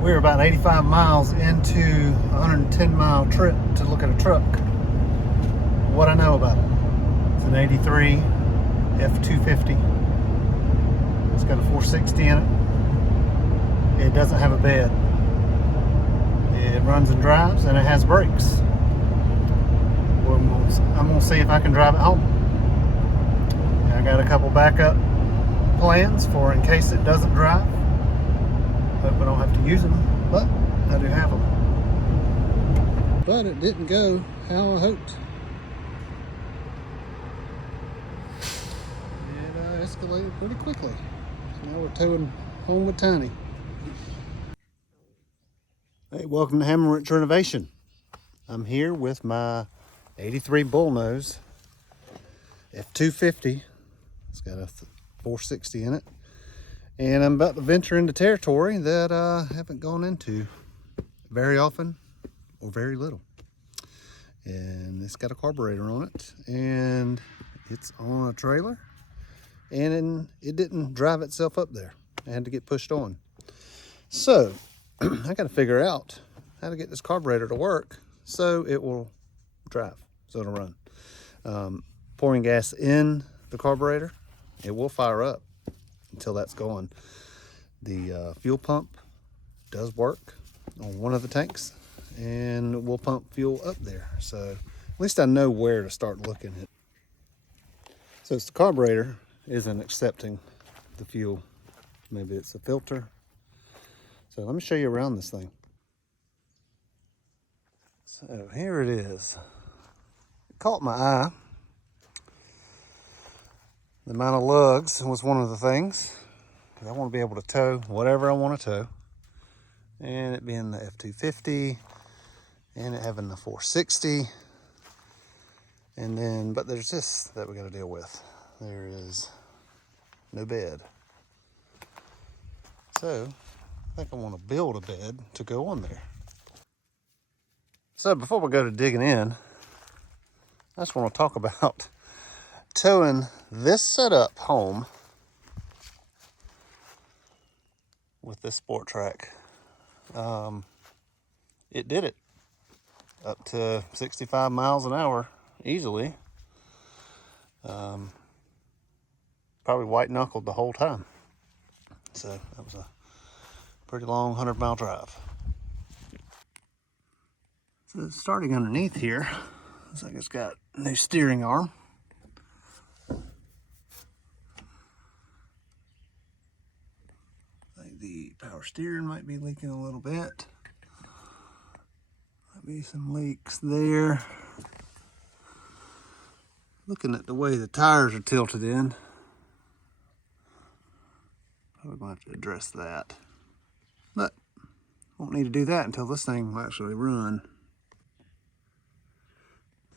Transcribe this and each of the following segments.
We're about 85 miles into a 110-mile trip to look at a truck. What I know about it. It's an 83 F250. It's got a 460 in it. It doesn't have a bed. It runs and drives, and it has brakes. I'm going to see if I can drive it home. I got a couple backup plans for in case it doesn't drive. Hope I don't have to use them, but I do have them. But it didn't go how I hoped. It escalated pretty quickly. So now we're towing home with Tiny. Hey, welcome to Hammer Wrench Renovation. I'm here with my 83 Bullnose F250. It's got a 460 in it. And I'm about to venture into territory that I haven't gone into very often or very little. And it's got a carburetor on it, and it's on a trailer, and it didn't drive itself up there. I had to get pushed on. So I got to figure out how to get this carburetor to work so it will drive, so it'll run. Pouring gas in the carburetor, it will fire up until that's going. The fuel pump does work on one of the tanks, and we'll pump fuel up there. So at least I know where to start looking at. So it's the carburetor isn't accepting the fuel. Maybe it's a filter. So let me show you around this thing. So here it is. It caught my eye. The amount of lugs was one of the things. I want to be able to tow whatever I want to tow. And it being the F250, and it having the 460. And then, but there's this that we got to deal with. There is no bed. So I think I want to build a bed to go on there. So before we go to digging in, I just want to talk about towing this setup home with this Sport Track. It did it up to 65 miles an hour easily. Probably white knuckled the whole time. So that was a pretty long 100-mile drive. So starting underneath here, looks like it's got a new steering arm. I think the power steering might be leaking a little bit. Might be some leaks there. Looking at the way the tires are tilted in, probably gonna have to address that. But won't need to do that until this thing will actually run.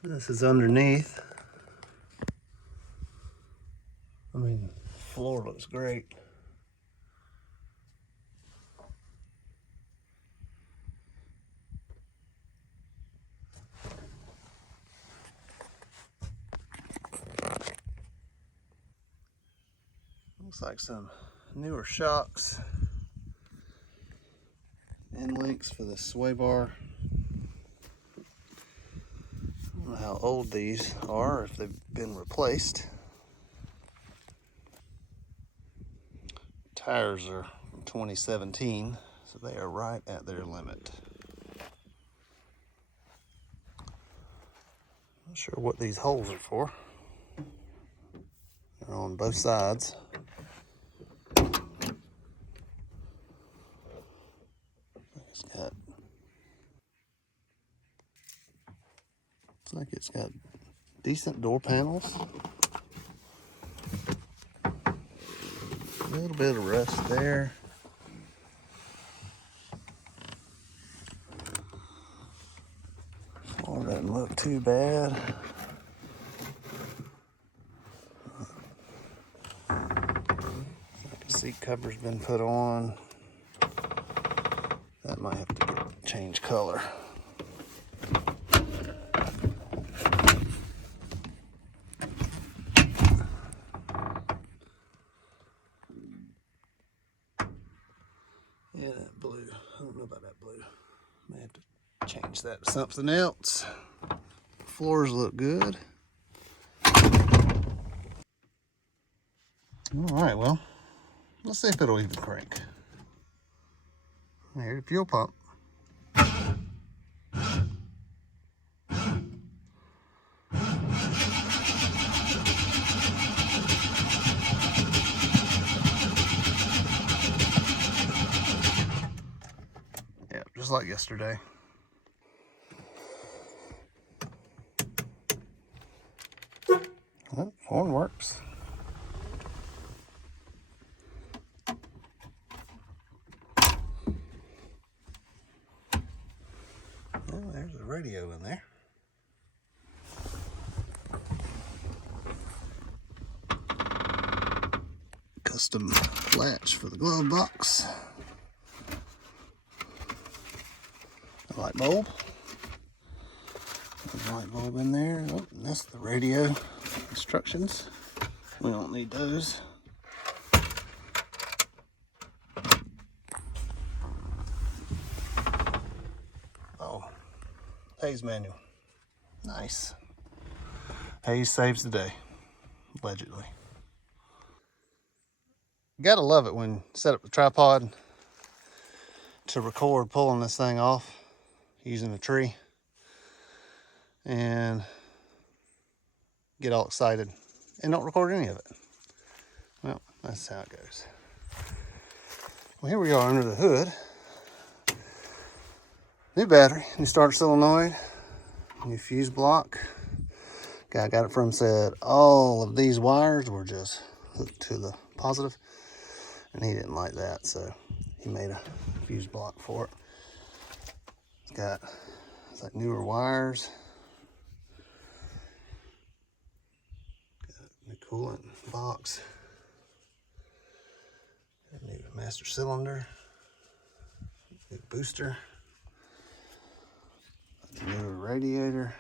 This is underneath. I mean, the floor looks great. Looks like some newer shocks and links for the sway bar. I don't know how old these are, if they've been replaced. Tires are from 2017, so they are right at their limit. Not sure what these holes are for. They're on both sides. Looks like it's got decent door panels. A little bit of rust there. Floor doesn't look too bad. The seat cover's been put on. That might have to change color. Yeah, that blue. I don't know about that blue. May have to change that to something else. Floors look good. All right, well, let's see if it'll even crank. Here's the fuel pump. Yeah, just like yesterday. Well, horn works. Well, there's a radio in there. Custom latch for the glove box. A light bulb. There's a light bulb in there. Oh, and that's the radio instructions. We don't need those. Oh, Hayes manual. Nice. Hayes saves the day, allegedly. You gotta love it when you set up the tripod to record pulling this thing off using a tree and get all excited and don't record any of it. Well, that's how it goes. Well, here we are under the hood. New battery, new starter solenoid, new fuse block. Guy got it from said all of these wires were just hooked to the positive, and he didn't like that, so he made a fuse block for it. It's like newer wires. Got a new coolant box. A new master cylinder. New booster. A new radiator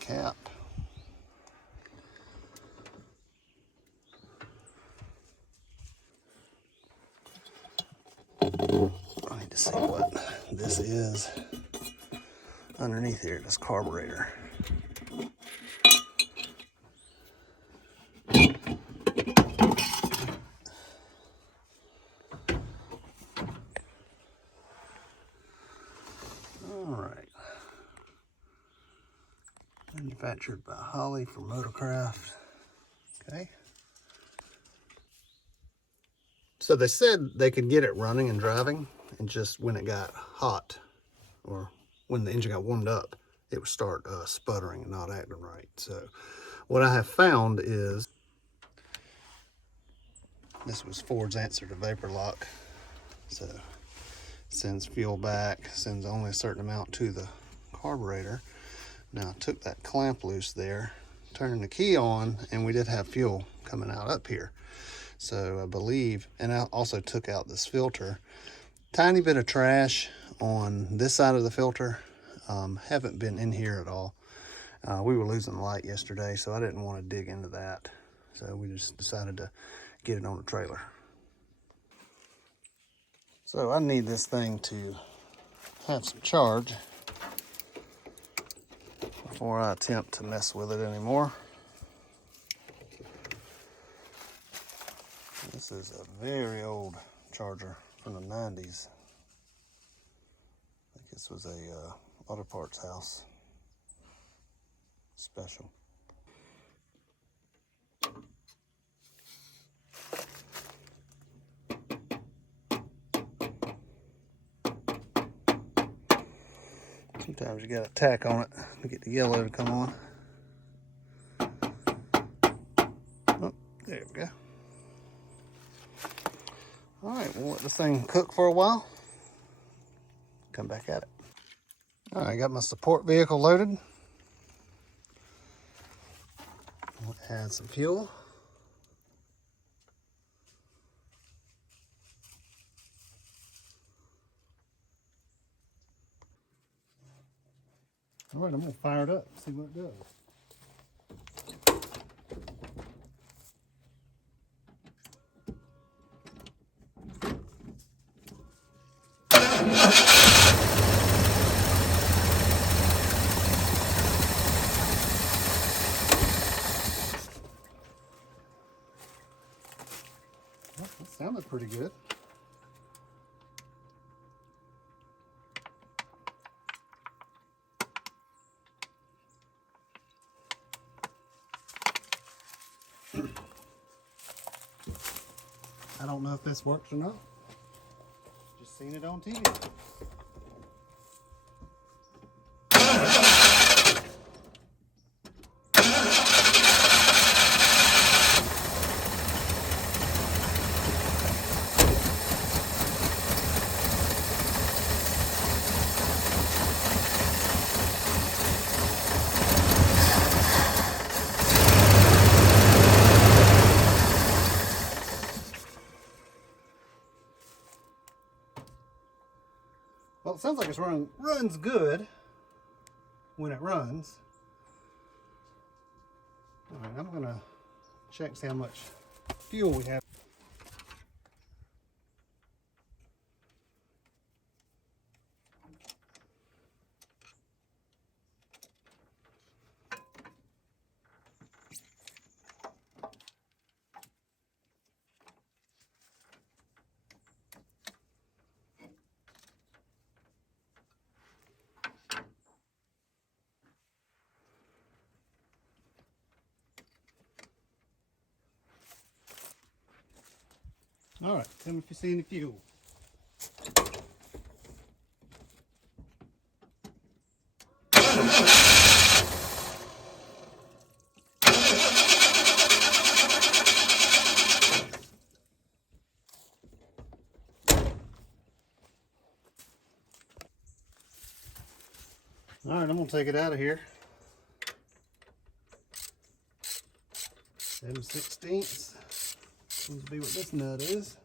cap. I need to see what this is underneath here. This carburetor. All right. Manufactured by Holly for Motorcraft. Okay. So they said they could get it running and driving, and just when it got hot or when the engine got warmed up, it would start sputtering and not acting right. So what I have found is this was Ford's answer to vapor lock. So it sends fuel back, sends only a certain amount to the carburetor. Now I took that clamp loose there, turned the key on, and we did have fuel coming out up here. So I believe, and I also took out this filter. Tiny bit of trash on this side of the filter. Haven't been in here at all. We were losing light yesterday, so I didn't want to dig into that. So we just decided to get it on the trailer. So I need this thing to have some charge before I attempt to mess with it anymore. This is a very old charger from the 90s. I think this was a auto parts house special. Sometimes you gotta tack on it to get the yellow to come on. Oh, there we go. All right, we'll let this thing cook for a while. Come back at it. All right, got my support vehicle loaded. We'll add some fuel. All right, I'm gonna fire it up, see what it does. Well, that sounded pretty good. I don't know if this works or not. Just seen it on TV. Well, it sounds like it's runs good when it runs. All right, I'm gonna check see how much fuel we have. All right, tell me if you see any fuel. All right, I'm gonna take it out of here. 7/16 seems to be what this nut is.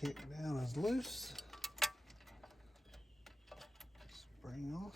Kick down is loose. Spring off.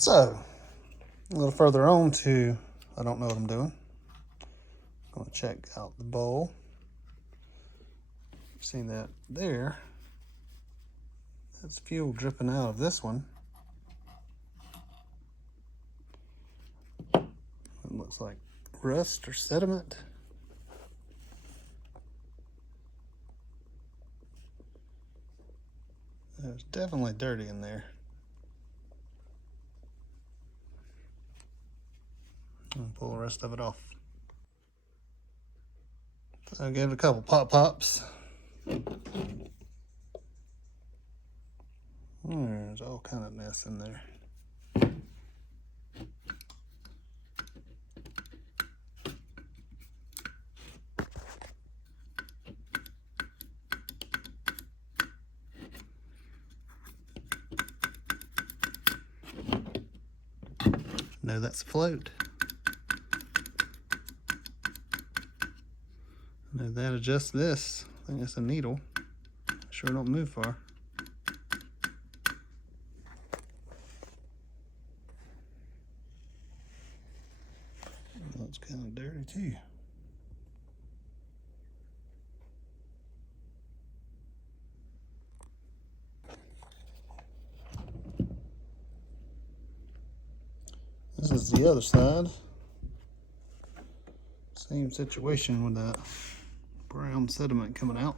So, a little further on to, I don't know what I'm doing. I'm going to check out the bowl. Seen that there. That's fuel dripping out of this one. It looks like rust or sediment. There's definitely dirty in there. I'll pull the rest of it off. So I gave it a couple pops. There's all kind of mess in there. No, that's a float. No, that adjusts this. I think that's a needle. Sure don't move far. That's kind of dirty too. This is the other side. Same situation with that brown sediment coming out.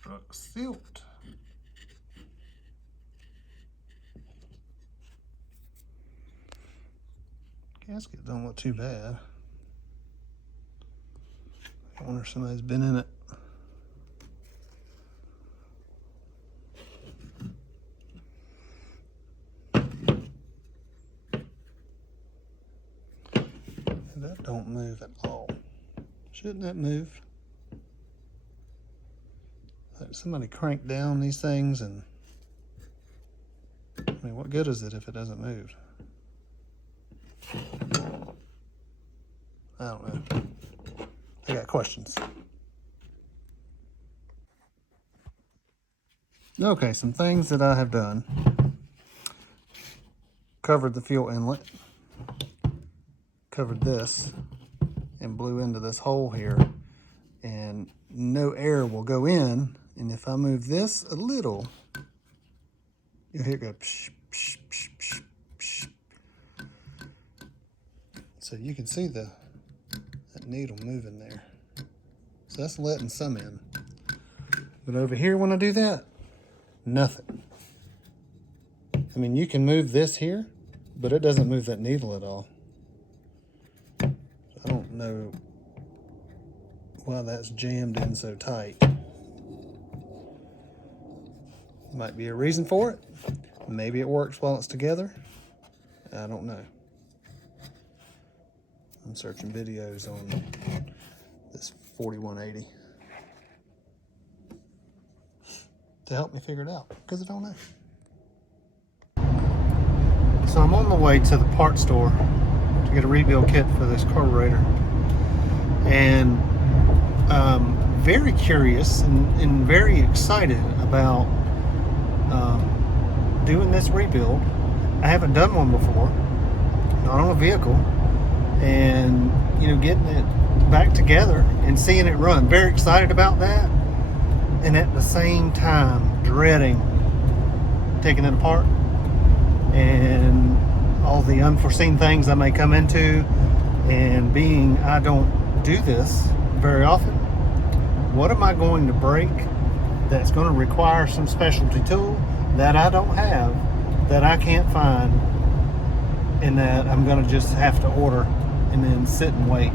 Struck silt. Gasket don't look too bad. I wonder if somebody's been in it. That don't move at all. Shouldn't that move? Like somebody crank down these things and I mean, what good is it if it doesn't move? I don't know. I got questions. Okay, some things that I have done. Covered the fuel inlet. Covered this and blew into this hole here. And no air will go in. And if I move this a little, you'll hear it go psh, psh, psh, psh, psh. So you can see that needle moving there. So that's letting some in. But over here when I do that, nothing. I mean, you can move this here, but it doesn't move that needle at all. I don't know why that's jammed in so tight. Might be a reason for it. Maybe it works while it's together. I don't know. I'm searching videos on this 4180 to help me figure it out, because I don't know. So I'm on the way to the parts store to get a rebuild kit for this carburetor. And very curious and very excited about doing this rebuild. I haven't done one before, not on a vehicle, and you know, getting it back together and seeing it run. Very excited about that, and at the same time dreading taking it apart and all the unforeseen things I may come into. And being I don't do this very often, what am I going to break that's going to require some specialty tool that I don't have, that I can't find, and that I'm going to just have to order and then sit and wait?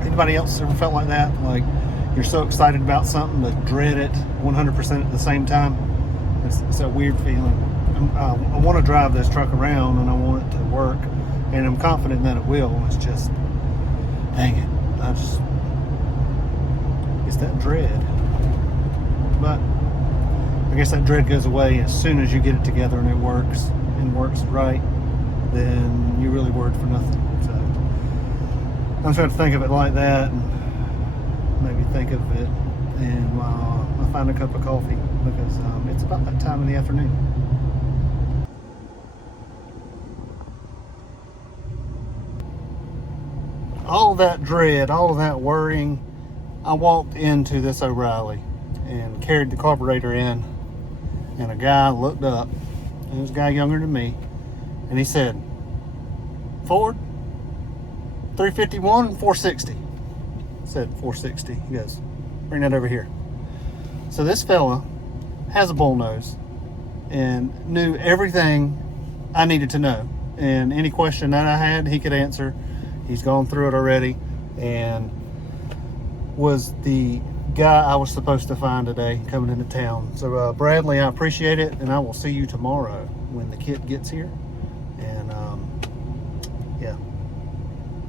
Anybody else ever felt like that? Like you're so excited about something but dread it 100% at the same time? It's a weird feeling. I want to drive this truck around and I want it to work, and I'm confident that it will. It's just Dang it. It's that dread. But I guess that dread goes away as soon as you get it together and it works right, then you're really worried for nothing. So I'm trying to think of it like that, and maybe think of it and while I find a cup of coffee, because it's about that time in the afternoon. All that dread, all of that worrying, I walked into this O'Reilly and carried the carburetor in, and a guy looked up, and it was a guy younger than me, and he said, "Ford, 351 and 460. I said 460. He goes, "Bring that over here." So this fella has a bullnose and knew everything I needed to know, and any question that I had, he could answer. He's gone through it already, and was the guy I was supposed to find today coming into town. So Bradley, I appreciate it, and I will see you tomorrow when the kit gets here. And yeah,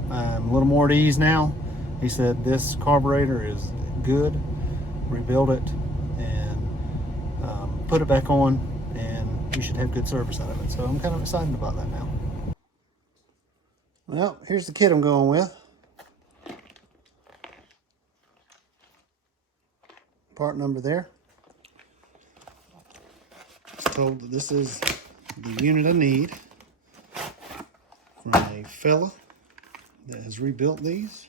I'm a little more at ease now. He said this carburetor is good, rebuild it, and put it back on, and you should have good service out of it. So I'm kind of excited about that now. Well, here's the kit I'm going with. Part number there. I was told that this is the unit I need from a fella that has rebuilt these.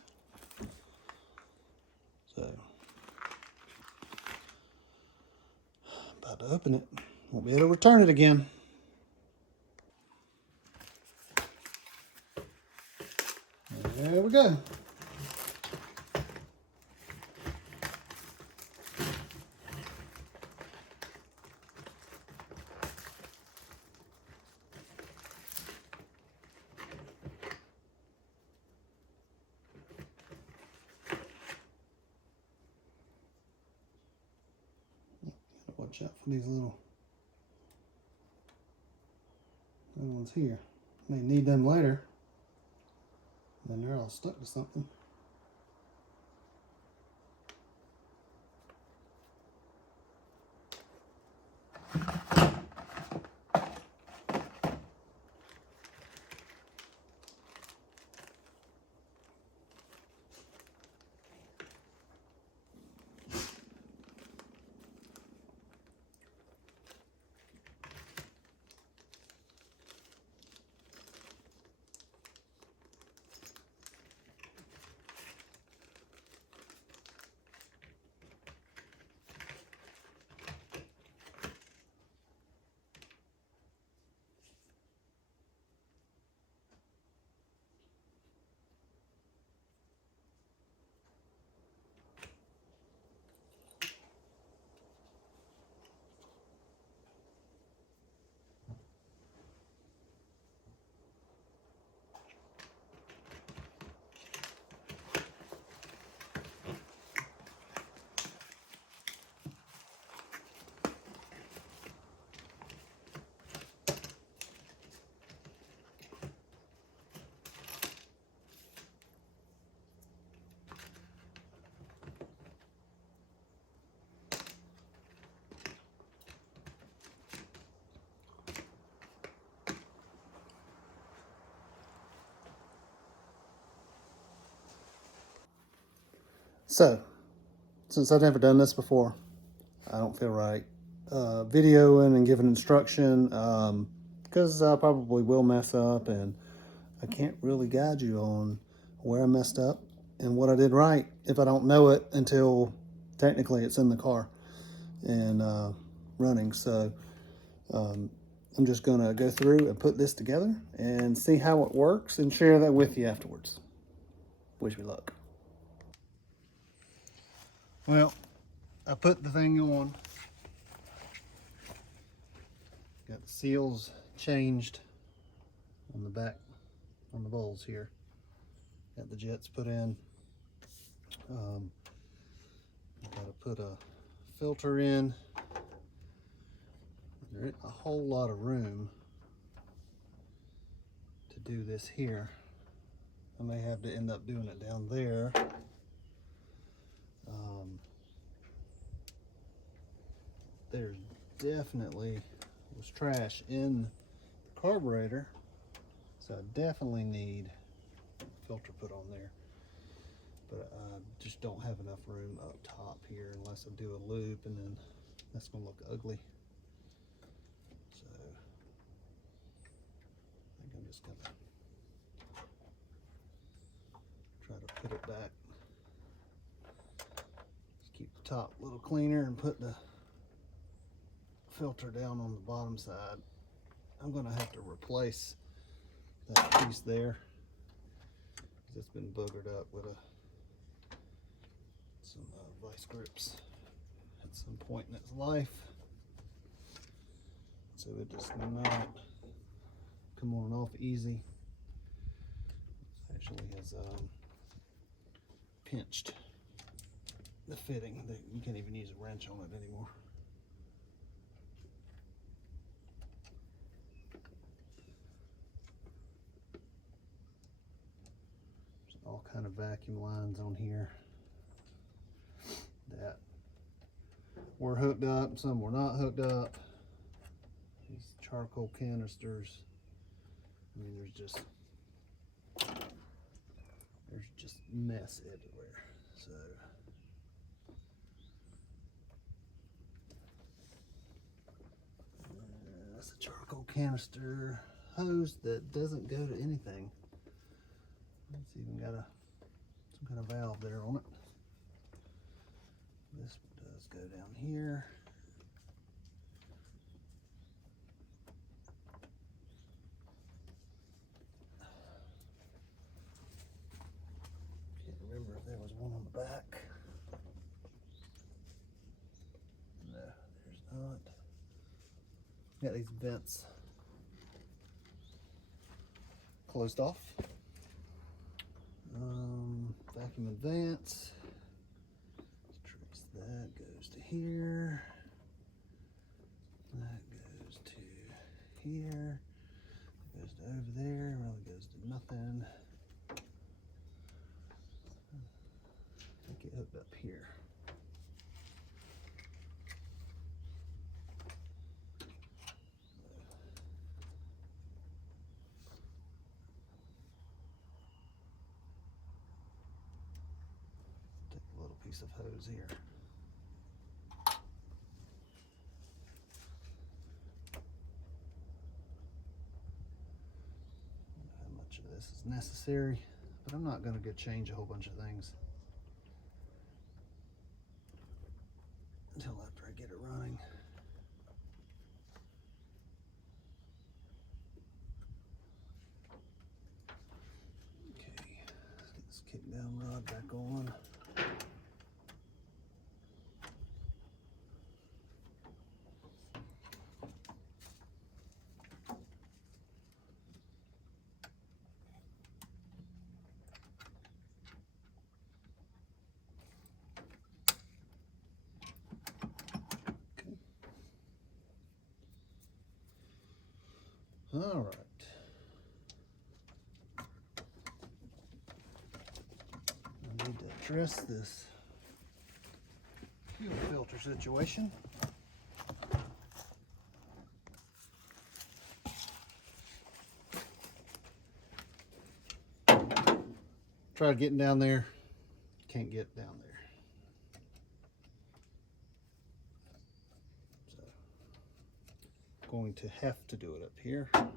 So, about to open it. Won't be able to return it again. There we go. Watch out for these little ones here. May need them later. Then they're all stuck to something. So, since I've never done this before, I don't feel right videoing and giving instruction, because I probably will mess up, and I can't really guide you on where I messed up and what I did right if I don't know it until technically it's in the car and running. So I'm just going to go through and put this together and see how it works and share that with you afterwards. Wish me luck. Well, I put the thing on. Got the seals changed on the back, on the bowls here. Got the jets put in. Got to put a filter in. There isn't a whole lot of room to do this here. I may have to end up doing it down there. There's definitely was trash in the carburetor, so I definitely need a filter put on there. But I just don't have enough room up top here unless I do a loop, and then that's gonna look ugly. So I think I'm just gonna try to put it back. Just keep the top a little cleaner and put the filter down on the bottom side. I'm gonna have to replace that piece there because it's been boogered up with some vice grips at some point in its life, so it does not come on and off easy. It actually has pinched the fitting that you can't even use a wrench on it anymore. There's all kind of vacuum lines on here that were hooked up, some were not hooked up. These charcoal canisters, I mean, there's just mess everywhere. So that's a charcoal canister hose that doesn't go to anything. It's even got some kind of valve there on it. This does go down here. Can't remember if there was one on the back. No, there's not. Got these vents closed off. Vacuum advance. Trace that goes to here. That goes to here. That goes to over there. Really goes to nothing. I think it hooked up here. Take a little piece of hose here. This is necessary, but I'm not going to go change a whole bunch of things until after I get it running. Okay, let's get this kick down rod back on. All right. I need to address this fuel filter situation. Tried getting down there, can't get down there. So, going to have to do it up here. That's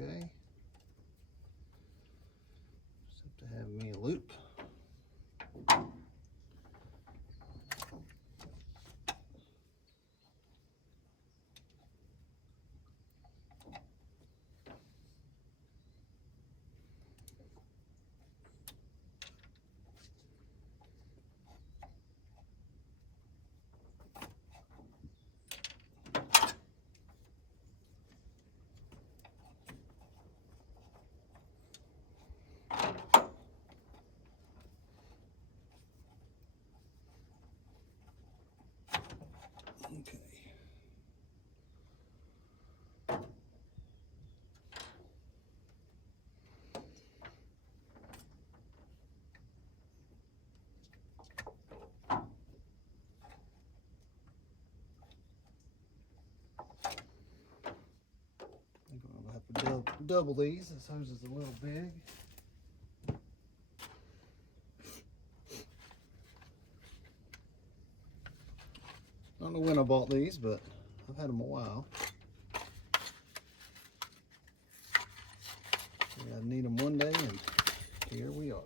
okay. Just have to have me a loop. double these. This hose is a little big. I don't know when I bought these, but I've had them a while. I need them one day, and here we are.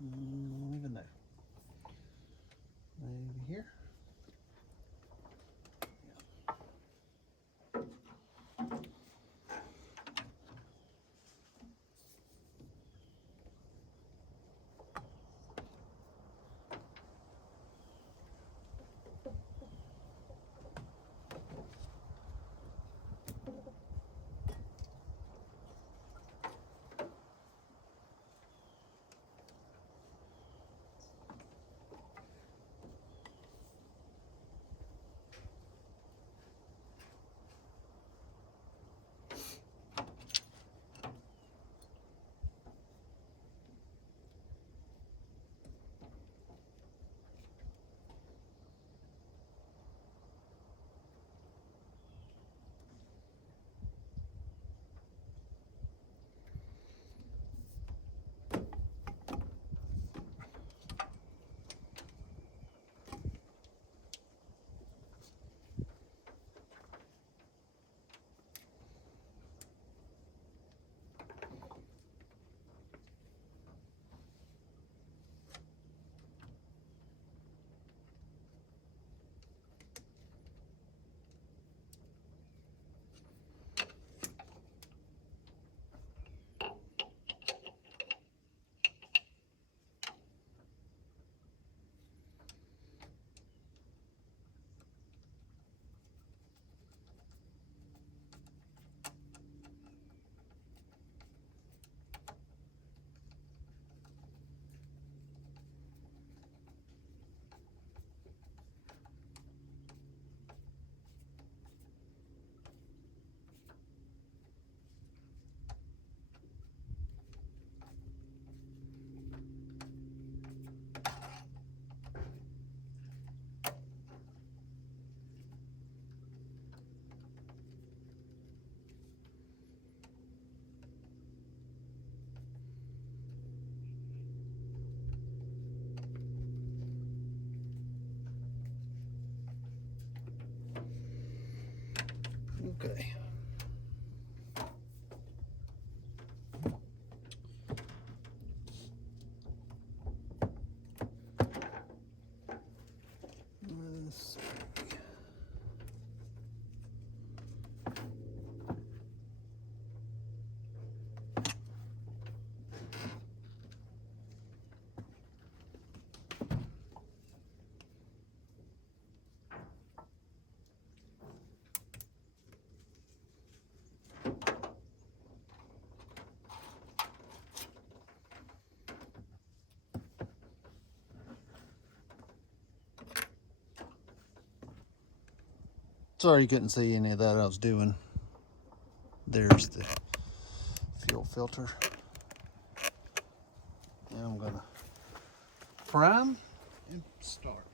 Even there. Maybe here. Okay. Let's see. Sorry you couldn't see any of that I was doing. There's the fuel filter. Now I'm gonna prime and start.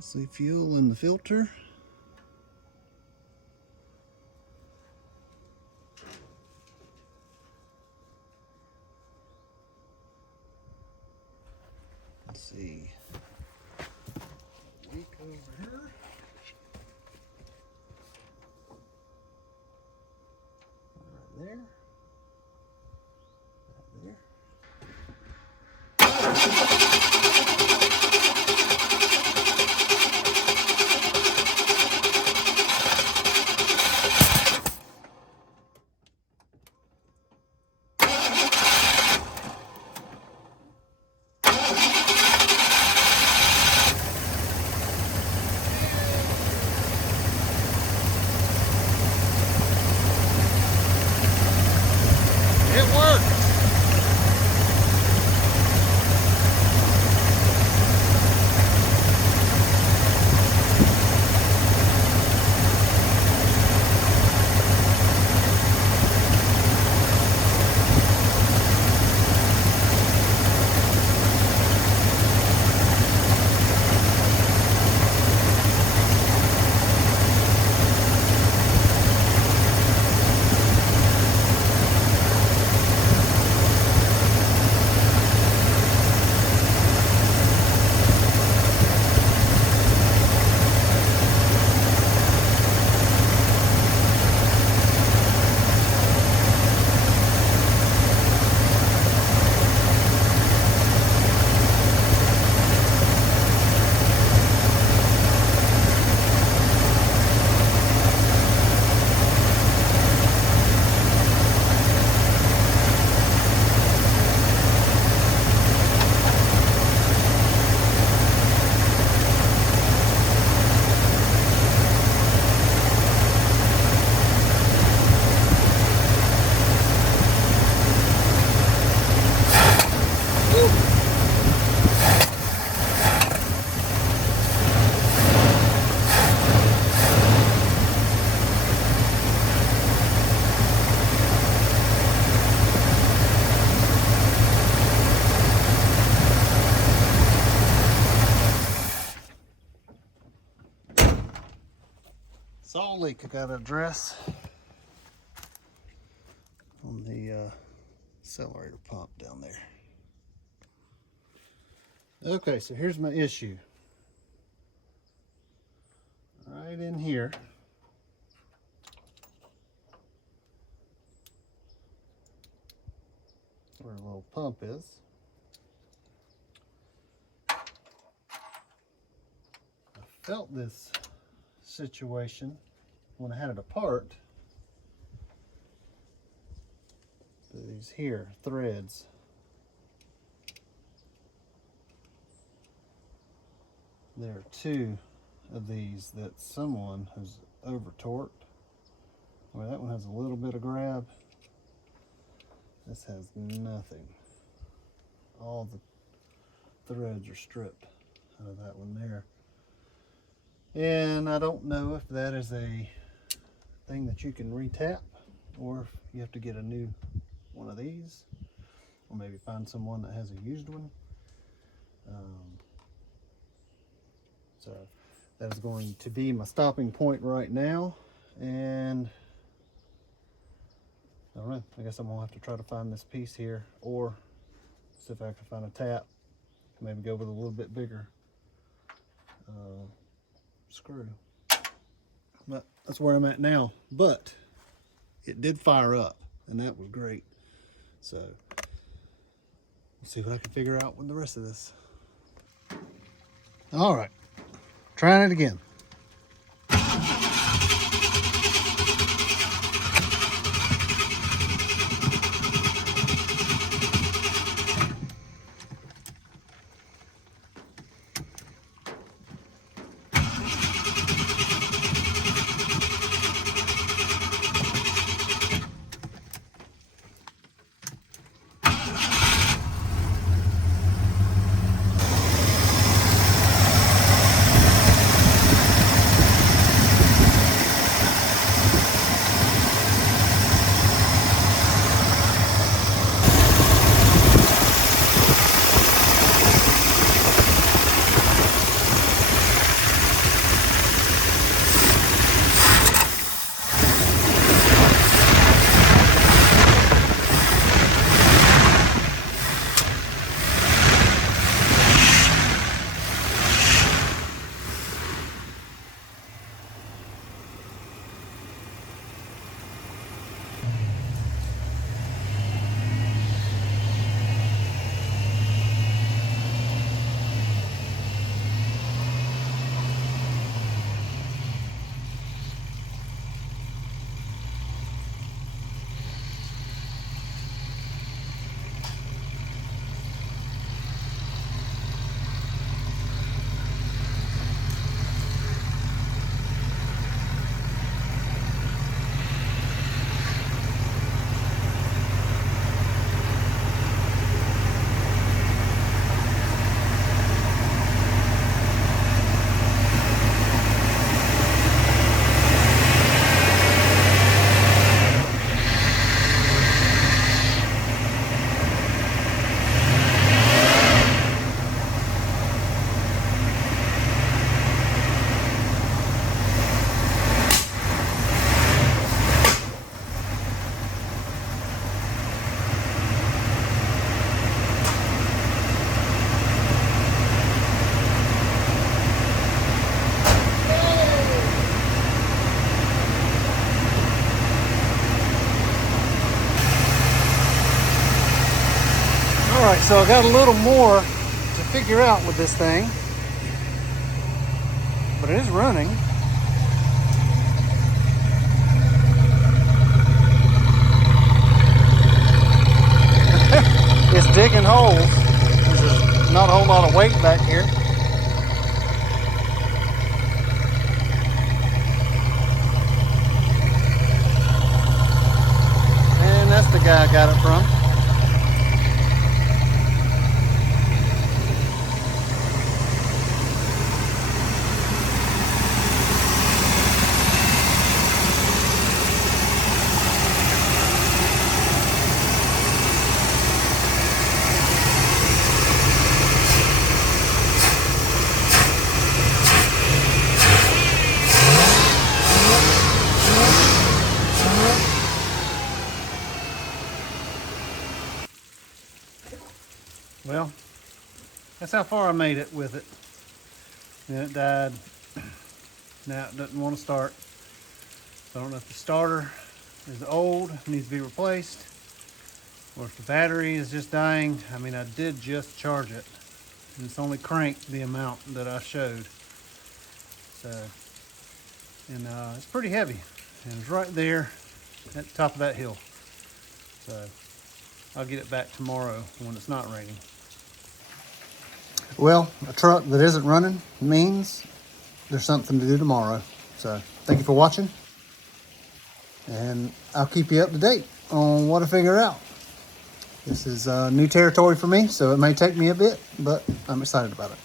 See fuel in the filter. Let's see. Leak over here. Right there. Right there. It worked. Saw leak I got to address on the accelerator pump down there. Okay, so here's my issue. Right in here, where a little pump is, I felt this situation when I had it apart. These here threads, there are two of these that someone has over torqued. Well, that one has a little bit of grab. This has nothing. All the threads are stripped out of that one there. And I don't know if that is a thing that you can retap, or if you have to get a new one of these, or maybe find someone that has a used one. So that is going to be my stopping point right now, and I don't know, I guess I'm gonna have to try to find this piece here, or see if I can find a tap, maybe go with a little bit bigger screw. But that's where I'm at now. But it did fire up, and that was great. So let's see what I can figure out with the rest of this. All right, trying it again. So I got a little more to figure out with this thing, but it is running. It's digging holes. There's not a whole lot of weight back here. And that's the guy I got it from. Well, that's how far I made it with it. And it died. Now it doesn't want to start. So I don't know if the starter is old, needs to be replaced, or if the battery is just dying. I mean, I did just charge it, and it's only cranked the amount that I showed. So, and it's pretty heavy, and it's right there at the top of that hill. So I'll get it back tomorrow when it's not raining. Well, a truck that isn't running means there's something to do tomorrow. So thank you for watching, and I'll keep you up to date on what I figure out. This is new territory for me, so it may take me a bit, but I'm excited about it.